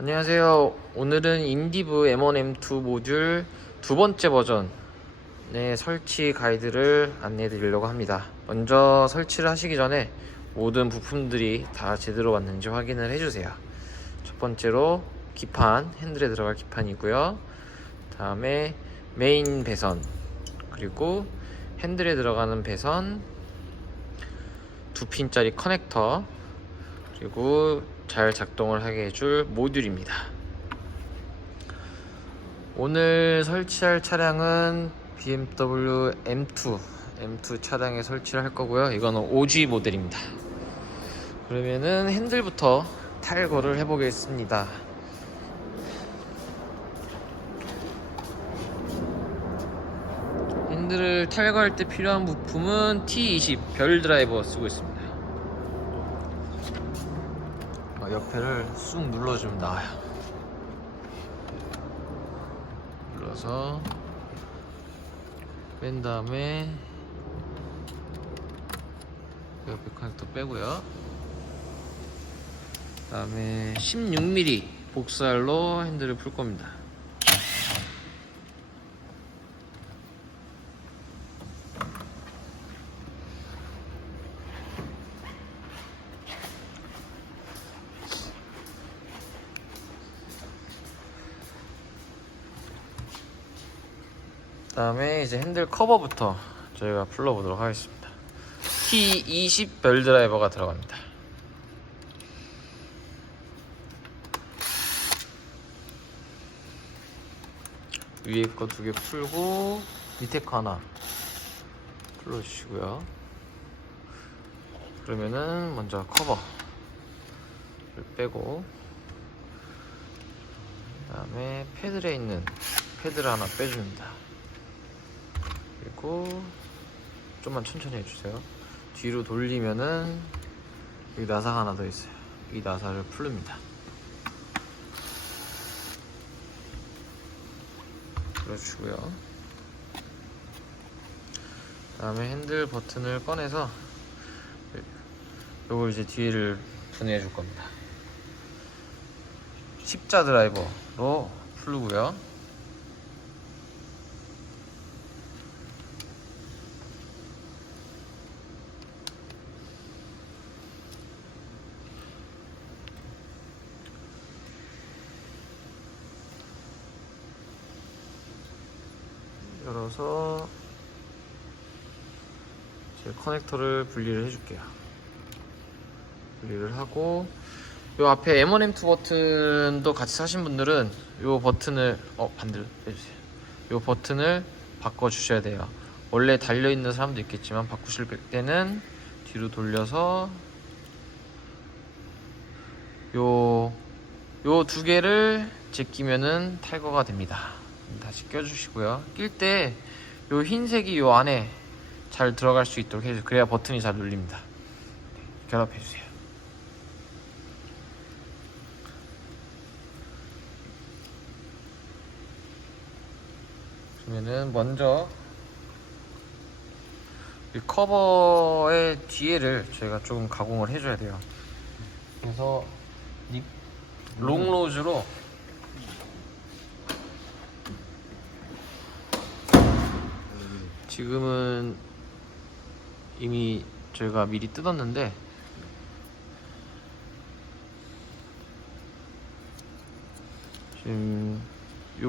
안녕하세요. 오늘은 인디브 M1M2 모듈 두 번째 버전의 설치 가이드를 안내해 드리려고 합니다. 먼저 설치를 하시기 전에 모든 부품들이 다 제대로 왔는지 확인을 해주세요. 첫 번째로 기판, 핸들에 들어갈 기판이고요. 다음에 메인 배선, 그리고 핸들에 들어가는 배선, 2핀짜리 커넥터, 그리고 잘 작동을 하게 해줄 모듈입니다. 오늘 설치할 차량은 BMW M2 차량에 설치를 할 거고요. 이거는 OG 모델입니다. 그러면은 핸들부터 탈거를 해보겠습니다. 핸들을 탈거할 때 필요한 부품은 T20 별 드라이버 쓰고 있습니다. 옆에를 쑥 눌러주면 나와요. 눌러서 뺀 다음에 옆에 커넥터 빼고요. 그 다음에 16mm 복살로 핸들을 풀 겁니다. 그 다음에 이제 핸들 커버부터 저희가 풀러보도록 하겠습니다. T20 별 드라이버가 들어갑니다. 위에 거 두 개 풀고 밑에 거 하나 풀어주시고요. 그러면은 먼저 커버를 빼고, 그 다음에 패드에 있는 패드를 하나 빼줍니다. 그리고 좀만 천천히 해주세요. 뒤로 돌리면은 여기 나사가 하나 더 있어요. 이 나사를 풀릅니다. 풀어주고요. 그 다음에 핸들 버튼을 꺼내서 요걸 이제 뒤를 분해해 줄 겁니다. 십자 드라이버로 풀고요. 열어서 제 커넥터를 분리를 해줄게요. 분리를 하고, 요 앞에 M1M2 버튼도 같이 사신 분들은 요 버튼을 반대로 빼주세요. 요 버튼을 바꿔 주셔야 돼요. 원래 달려있는 사람도 있겠지만 바꾸실 때는 뒤로 돌려서 요 두 개를 제끼면은 탈거가 됩니다. 다시 껴주시고요. 낄 때 요 흰색이 요 안에 잘 들어갈 수 있도록 해주세요. 그래야 버튼이 잘 눌립니다. 결합해주세요. 그러면은 먼저 이 커버의 뒤에를 저희가 조금 가공을 해줘야 돼요. 그래서 롱로즈로 지금은 이미 저희가 미리 뜯었는데, 지금 이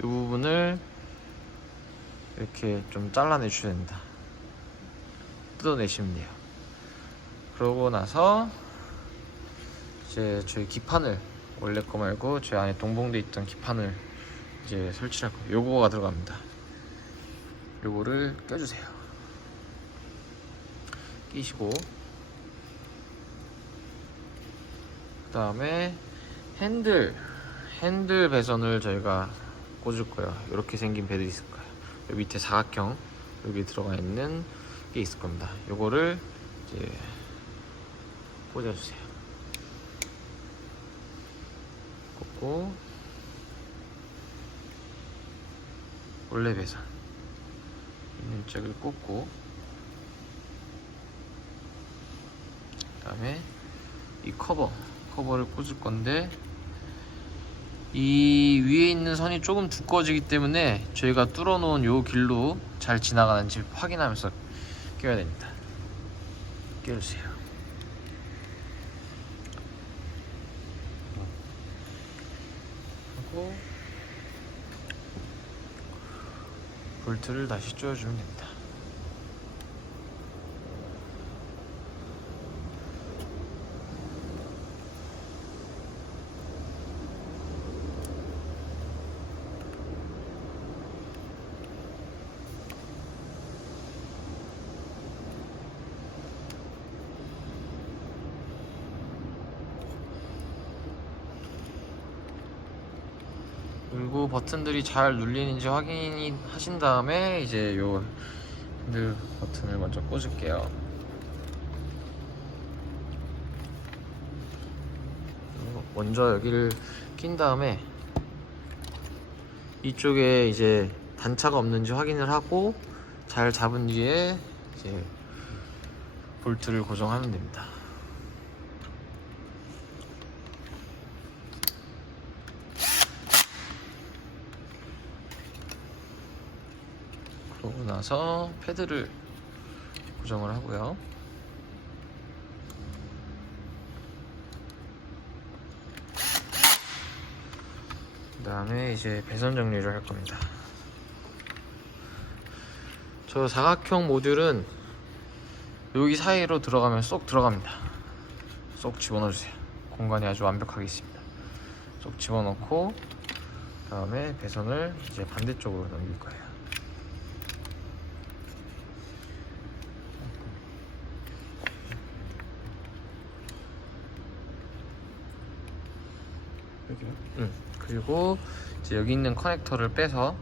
부분을 이렇게 좀 잘라내 주셔야 됩니다. 뜯어내시면 돼요. 그러고 나서 이제 저희 기판을, 원래 거 말고 저희 안에 동봉돼 있던 기판을 이제 설치할 거예요. 요거가 들어갑니다. 요거를 껴주세요. 끼시고, 그 다음에 핸들 배선을 저희가 꽂을 거예요. 이렇게 생긴 배들이 있을 거예요. 여기 밑에 사각형 여기 들어가 있는 게 있을 겁니다. 요거를 이제 꽂아주세요. 꽂고, 원래 배선 있는 쪽을 꽂고, 그 다음에 이 커버 커버를 꽂을 건데, 이 위에 있는 선이 조금 두꺼워지기 때문에 저희가 뚫어 놓은 요 길로 잘 지나가는지 확인하면서 껴야 됩니다. 껴주세요. 하고 볼트를 다시 조여주면 됩니다. 그리고 버튼들이 잘 눌리는지 확인하신 다음에 이제 요 핸들 버튼을 먼저 꽂을게요. 먼저 여기를 낀 다음에 이쪽에 이제 단차가 없는지 확인을 하고 잘 잡은 뒤에 이제 볼트를 고정하면 됩니다. 그러고 나서 패드를 고정을 하고요. 그 다음에 이제 배선 정리를 할 겁니다. 저 사각형 모듈은 여기 사이로 들어가면 쏙 들어갑니다. 쏙 집어넣어주세요. 공간이 아주 완벽하게 있습니다. 쏙 집어넣고 그 다음에 배선을 이제 반대쪽으로 넘길 거예요. 여기요? 그리고 이제 여기 있는 커넥터를 빼서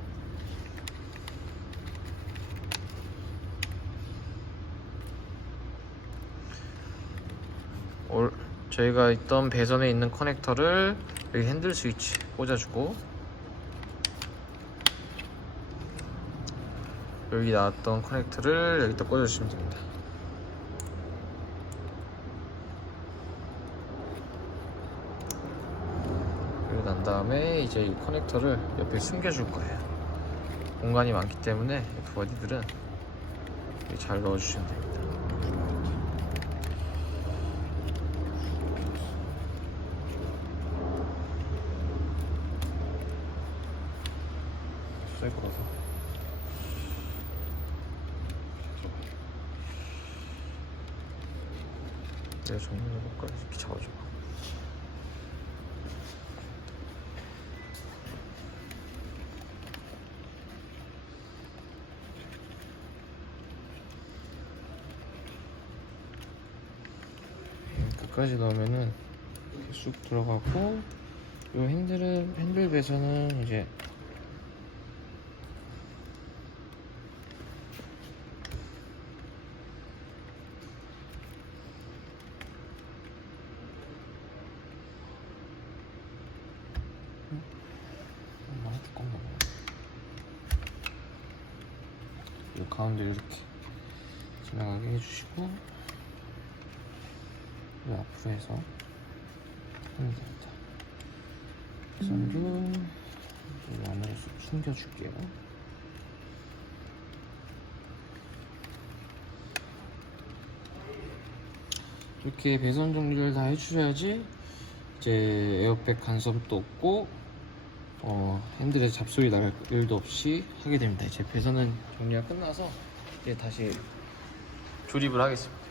저희가 있던 배선에 있는 커넥터를 여기 핸들 스위치 꽂아주고, 여기 나왔던 커넥터를 여기다 꽂아주시면 됩니다. 그리고 난 다음에 이제 이 커넥터를 옆에 숨겨줄 거예요. 공간이 많기 때문에 F버디들은 잘 넣어주시면 됩니다. 셀 거라서 내가 정리해볼까? 이렇게 잡아줘. 끝까지 넣으면은 이렇게 쑥 들어가고, 이 핸들 배선은 이제 이 가운데 이렇게 지나가게 해주시고, 이 앞으로 해서 하면 됩니다. 배선도 이 안으로 쑥 숨겨줄게요. 이렇게 배선 정리를 다 해주셔야지 이제 에어백 간섭도 없고 핸들에 잡소리 날 일도 없이 하게 됩니다. 이제 배선은 정리가 끝나서 이제 다시 조립을 하겠습니다.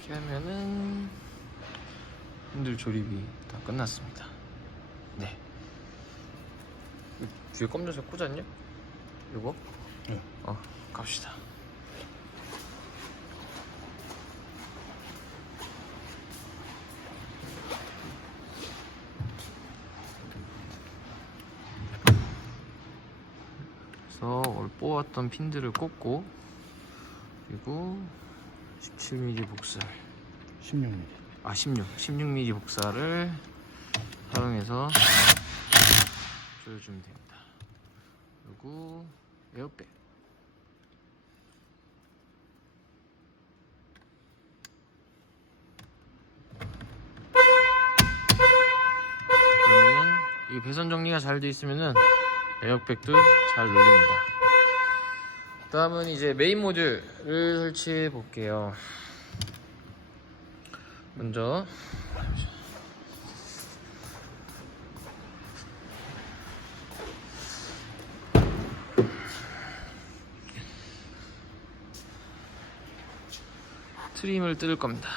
이렇게 하면은 핸들 조립이 다 끝났습니다. 네. 뒤에 검정색 꽂았냐? 이거? 네. 갑시다. 그래서 오늘 뽑았던 핀들을 꽂고, 그리고 17mm 복살, 16mm. 16mm 복살을 사용해서 조여주면 됩니다. 그리고 에어백, 그러면은 이 배선 정리가 잘 돼 있으면은 에어백도 잘 눌립니다. 다음은 이제 메인 모듈을 설치해 볼게요. 먼저 트림을 뜯을 겁니다.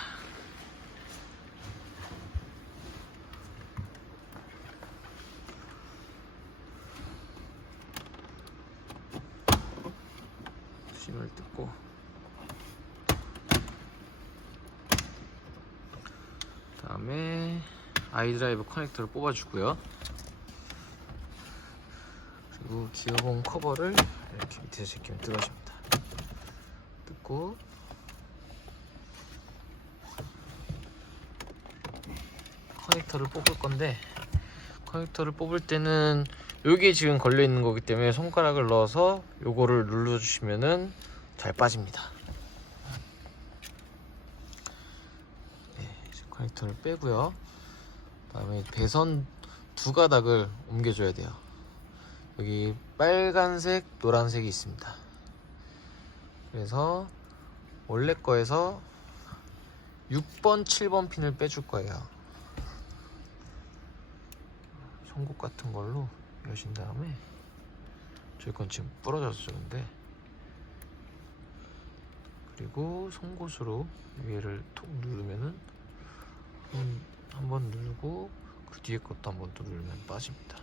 트림을 뜯고, 다음에 아이드라이브 커넥터를 뽑아주고요. 그리고 기어봉 커버를 이렇게 밑에서 제끼면 뜯어집니다. 뜯고, 커넥터를 뽑을 건데, 커넥터를 뽑을 때는 여기에 지금 걸려 있는 거기 때문에 손가락을 넣어서 요거를 눌러 주시면은 잘 빠집니다. 네, 커넥터를 빼고요. 그다음에 배선 두 가닥을 옮겨줘야 돼요. 여기 빨간색, 노란색이 있습니다. 그래서 원래 거에서 6번, 7번 핀을 빼줄 거예요. 송곳 같은 걸로 여신 다음에, 저희 건 지금 부러졌어 근데, 그리고 송곳으로 위에를 톡 누르면은 한 번 누르고 그 뒤에 것도 한 번 또 누르면 빠집니다.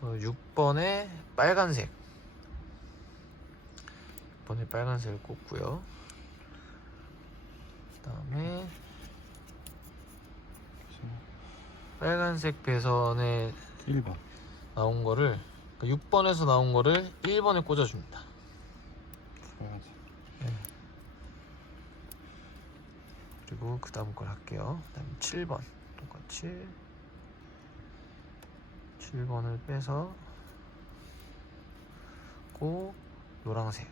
그래서 6번에 빨간색, 6번에 빨간색을 꽂고요. 그 다음에 빨간색 배선에 1번 나온 거를, 6번에서 나온 거를 1번에 꽂아줍니다. 네. 그리고 그 다음 걸 할게요. 그 다음에 7번 똑같이 7번을 빼서 꼭 노란색을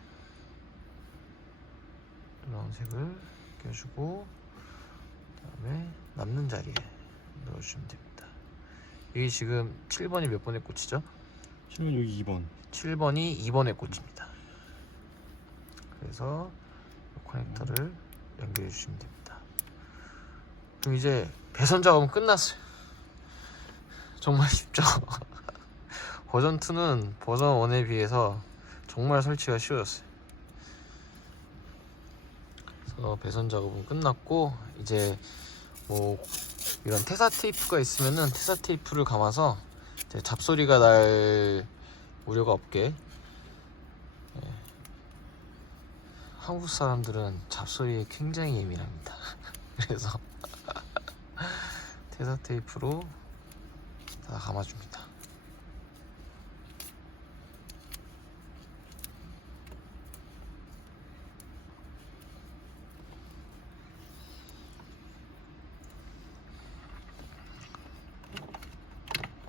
껴주고, 그 다음에 남는 자리에 넣어주시면 됩니다. 여기 지금 7번이 몇 번에 꽂히죠? 7번 여기 2번. 7번이 2번에 꽂힙니다. 그래서 커넥터를 연결해 주시면 됩니다. 그럼 이제 배선 작업은 끝났어요. 정말 쉽죠? 버전 2는 버전 1에 비해서 정말 설치가 쉬워졌어요. 그래서 배선 작업은 끝났고, 이제 뭐 이런 테사 테이프가 있으면은 테사 테이프를 감아서 이제 잡소리가 날 우려가 없게. 한국 사람들은 잡소리에 굉장히 예민합니다. 그래서 테사 테이프로 다 감아줍니다.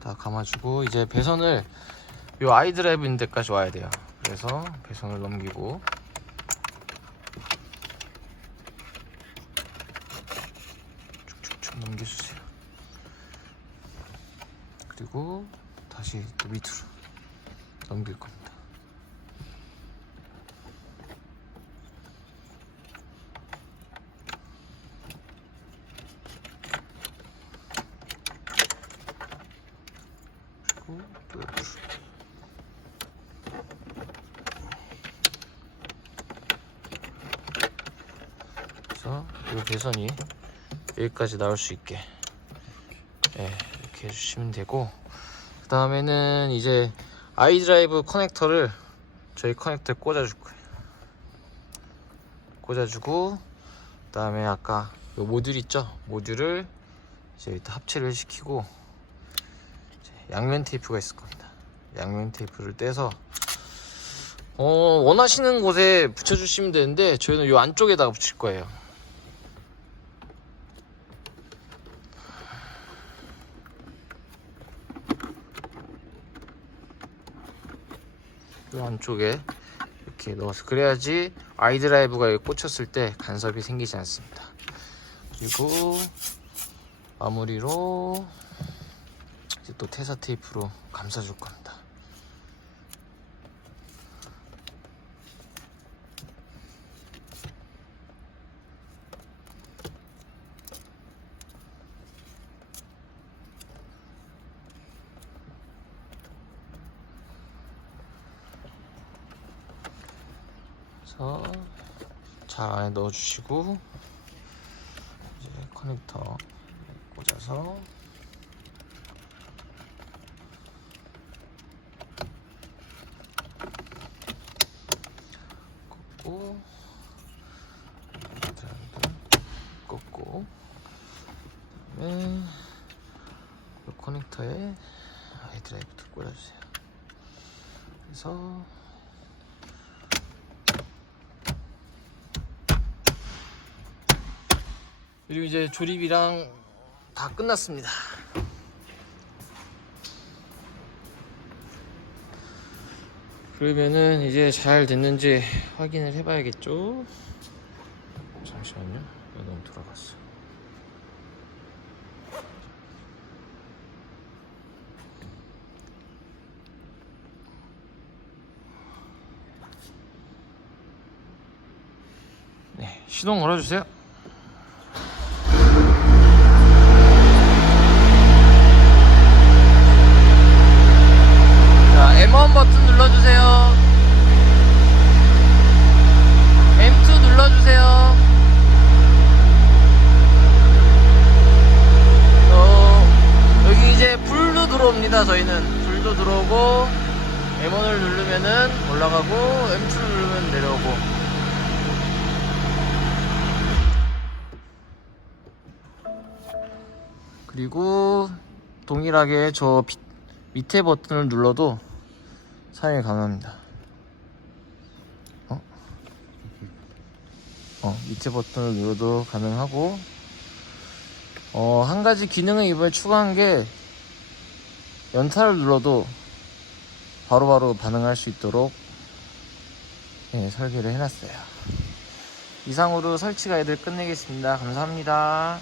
다 감아주고, 이제 배선을 요 아이드라이브 있는 데까지 와야 돼요. 그래서 배선을 넘기고, 쭉쭉쭉 넘겨주세요. 그리고 다시 또 밑으로 넘길 겁니다. 그리고 또 옆으로. 그래서 이 배선이 여기까지 나올 수 있게, 네, 이렇게 이렇게 해주시면 되고, 그 다음에는 이제 아이드라이브 커넥터를 저희 커넥터에 꽂아줄 거예요. 꽂아주고, 그 다음에 아까 요 모듈 있죠? 모듈을 이제 일단 합체를 시키고, 이제 양면 테이프가 있을 겁니다. 양면 테이프를 떼서 원하시는 곳에 붙여주시면 되는데, 저희는 요 안쪽에다가 붙일 거예요. 요 안쪽에 이렇게 넣어서, 그래야지 아이드라이브가 여기 꽂혔을 때 간섭이 생기지 않습니다. 그리고 마무리로 이제 또 테사 테이프로 감싸줄 겁니다. 그래서 잘 안에 넣어주시고, 이제 커넥터 꽂아서 꽂고, 꽂고, 그다음에 이 커넥터에 아이드라이브도 꽂아주세요. 그래서 그리고 이제 조립이랑 다 끝났습니다. 그러면은 이제 잘 됐는지 확인을 해봐야겠죠. 잠시만요, 이거 너무 돌아갔어. 네, 시동 걸어주세요. M1 버튼 눌러주세요. M2 눌러주세요. 여기 이제 불도 들어옵니다. 저희는 불도 들어오고, M1을 누르면은 올라가고, M2를 누르면 내려오고. 그리고 동일하게 저 밑에 버튼을 눌러도 사용이 가능합니다. 밑에 버튼을 눌러도 가능하고, 한 가지 기능을 이번에 추가한 게, 연타를 눌러도 바로바로 반응할 수 있도록 설계를 해놨어요. 이상으로 설치 가이드를 끝내겠습니다. 감사합니다.